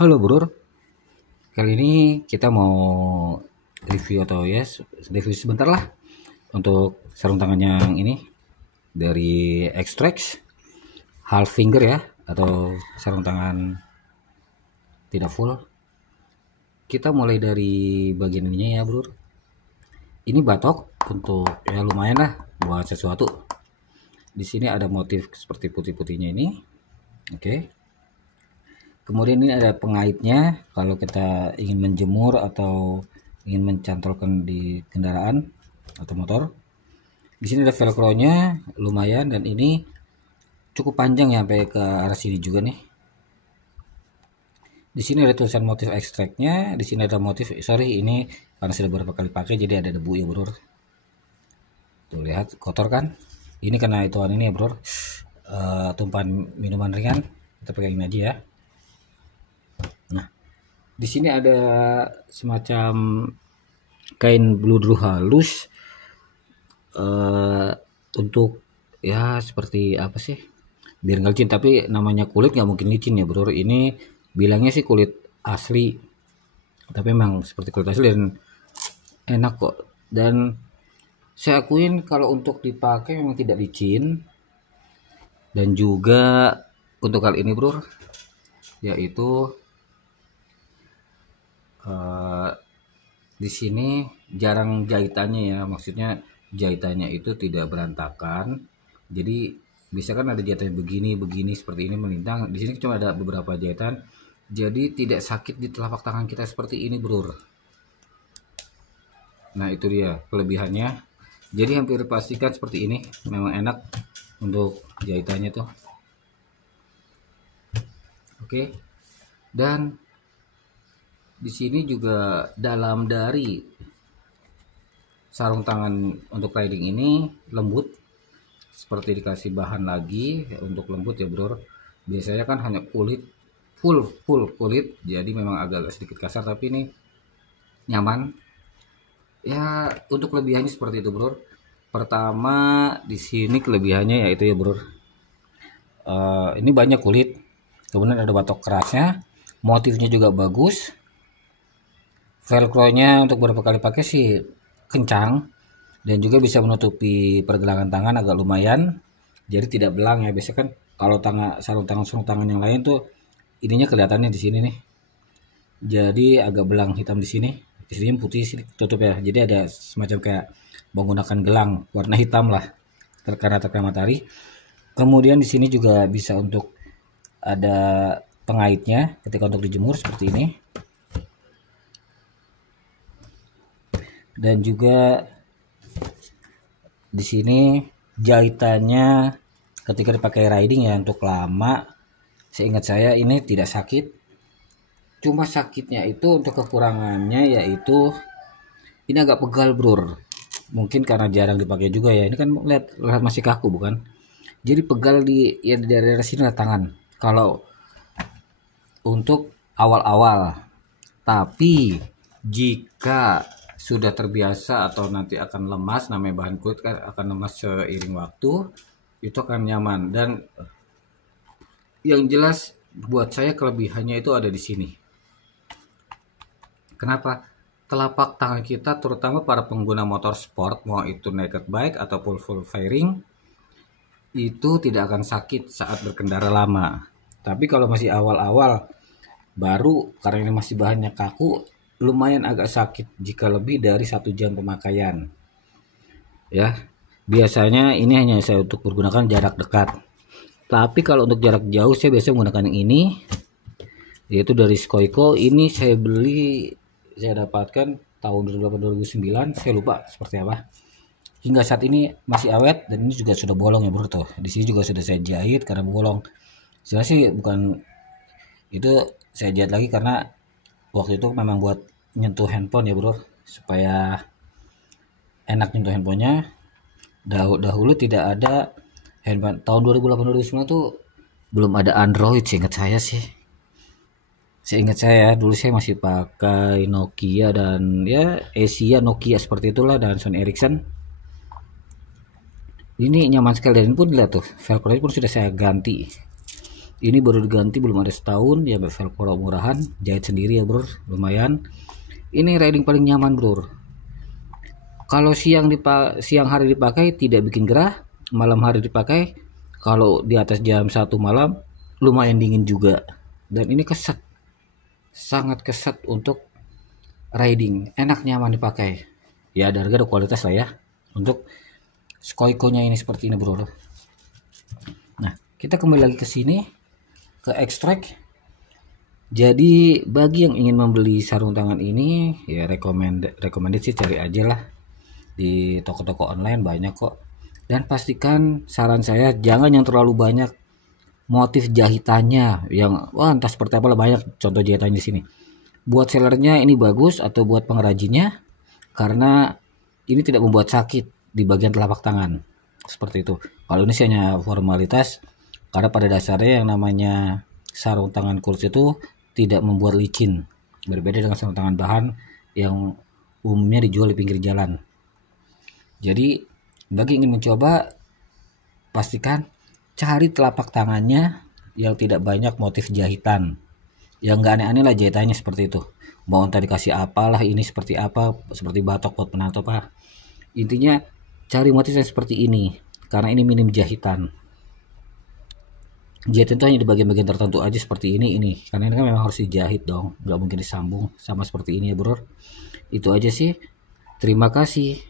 Halo Bro, kali ini kita mau review atau review sebentar lah untuk sarung tangan yang ini dari Extrax half finger ya, atau sarung tangan tidak full. Kita mulai dari bagian ininya ya Bro. Ini batok untuk ya lumayan lah buat sesuatu. Di sini ada motif seperti putih-putihnya ini. Oke. Kemudian ini ada pengaitnya kalau kita ingin menjemur atau ingin mencantolkan di kendaraan atau motor. Di sini ada velcro-nya lumayan, dan ini cukup panjang ya sampai ke arah sini juga nih. Di sini ada tulisan motif ekstraknya, di sini ada motif, sorry ini karena sudah beberapa kali pakai jadi ada debu ya bro. Tuh lihat kotor kan? Ini karena ituan ini ya bro, tumpahan minuman ringan. Kita pakai ini aja ya. Nah, di sini ada semacam kain bludru halus untuk ya seperti apa sih? Biar nggak licin, tapi namanya kulit nggak mungkin licin ya bro. Ini bilangnya sih kulit asli, tapi memang seperti kulit asli dan enak kok. Dan saya akuin kalau untuk dipakai memang tidak licin. Dan juga untuk kali ini bro, yaitu di sini jarang jahitannya ya, maksudnya jahitannya itu tidak berantakan. Jadi bisa kan ada jahitan begini seperti ini melintang. Di sini cuma ada beberapa jahitan, jadi tidak sakit di telapak tangan kita seperti ini bro. Nah itu dia kelebihannya. Jadi hampir pastikan seperti ini, memang enak untuk jahitannya tuh. Oke. Dan di sini juga dalam dari sarung tangan untuk riding ini lembut, seperti dikasih bahan lagi untuk lembut ya bro. Biasanya kan hanya kulit full kulit, jadi memang agak sedikit kasar, tapi ini nyaman ya. Untuk kelebihannya seperti itu bro. Pertama di sini kelebihannya yaitu ya bro, ini banyak kulit, kemudian ada batok kerasnya, motifnya juga bagus. Velcro-nya untuk beberapa kali pakai sih kencang, dan juga bisa menutupi pergelangan tangan agak lumayan, jadi tidak belang ya. Biasanya kan kalau sarung tangan yang lain tuh ininya kelihatannya di sini nih, jadi agak belang hitam di sini putih sini tutup ya. Jadi ada semacam kayak menggunakan gelang warna hitam lah karena terkena matahari. Kemudian di sini juga bisa untuk ada pengaitnya ketika untuk dijemur seperti ini. Dan juga di sini jahitannya ketika dipakai riding ya untuk lama, seingat saya ini tidak sakit. Cuma sakitnya itu untuk kekurangannya yaitu ini agak pegal bro. Mungkin karena jarang dipakai juga ya. Ini kan lihat masih kaku bukan? Jadi pegal di daerah sini lah tangan. Kalau untuk awal-awal. Tapi jika sudah terbiasa atau nanti akan lemas, namanya bahan kulit kan akan lemas seiring waktu, itu akan nyaman. Dan yang jelas buat saya kelebihannya itu ada di sini. Kenapa? Telapak tangan kita, terutama para pengguna motor sport, mau itu naked bike ataupun full fairing, itu tidak akan sakit saat berkendara lama. Tapi kalau masih awal-awal baru, karena ini masih bahannya kaku, lumayan agak sakit jika lebih dari 1 jam pemakaian ya. Biasanya ini hanya saya untuk menggunakan jarak dekat, tapi kalau untuk jarak jauh saya biasanya menggunakan yang ini, yaitu dari Skoiko. Ini saya dapatkan tahun 2008-2009, saya lupa seperti apa. Hingga saat ini masih awet, dan ini juga sudah bolong ya bro tuh. Di sini juga sudah saya jahit karena bolong. Sebenarnya sih bukan itu, saya jahit lagi karena waktu itu memang buat nyentuh handphone ya bro, supaya enak nyentuh handphonenya. Dahulu tidak ada handphone tahun 2008-2009 tuh, belum ada Android seingat saya sih. Seingat saya dulu saya masih pakai Nokia dan ya Asia, Nokia seperti itulah, dan Sony Ericsson. Ini nyaman sekali, dan pun lihat tuh velcro pun sudah saya ganti. Ini baru diganti belum ada setahun ya, velcro murahan, jahit sendiri ya bro, lumayan. Ini riding paling nyaman bro. Kalau siang hari dipakai tidak bikin gerah, malam hari dipakai kalau di atas jam 1 malam lumayan dingin juga. Dan ini keset, sangat keset untuk riding, enak nyaman dipakai. Ya ada harga ada kualitas lah ya. Untuk Skoiko-nya ini seperti ini bro. Nah, kita kembali lagi ke sini ke ekstrak. Jadi bagi yang ingin membeli sarung tangan ini ya recommended sih, cari aja lah di toko-toko online banyak kok. Dan pastikan saran saya jangan yang terlalu banyak motif jahitannya yang wah entah seperti apa lah, banyak contoh jahitannya di sini. Buat sellernya ini bagus atau buat pengrajinnya, karena ini tidak membuat sakit di bagian telapak tangan seperti itu. Kalau ini sih hanya formalitas, karena pada dasarnya yang namanya sarung tangan Kurz itu tidak membuat licin, berbeda dengan sarung tangan bahan yang umumnya dijual di pinggir jalan. Jadi bagi ingin mencoba, pastikan cari telapak tangannya yang tidak banyak motif jahitan, yang nggak aneh-aneh lah jahitannya seperti itu. Mau entah dikasih apalah, ini seperti apa, seperti batok buat penato apa. Intinya cari motif yang seperti ini, karena ini minim jahitan. Jahitan itu hanya di bagian-bagian tertentu aja seperti ini. Karena ini kan memang harus dijahit dong, nggak mungkin disambung sama seperti ini ya bro. Itu aja sih. Terima kasih.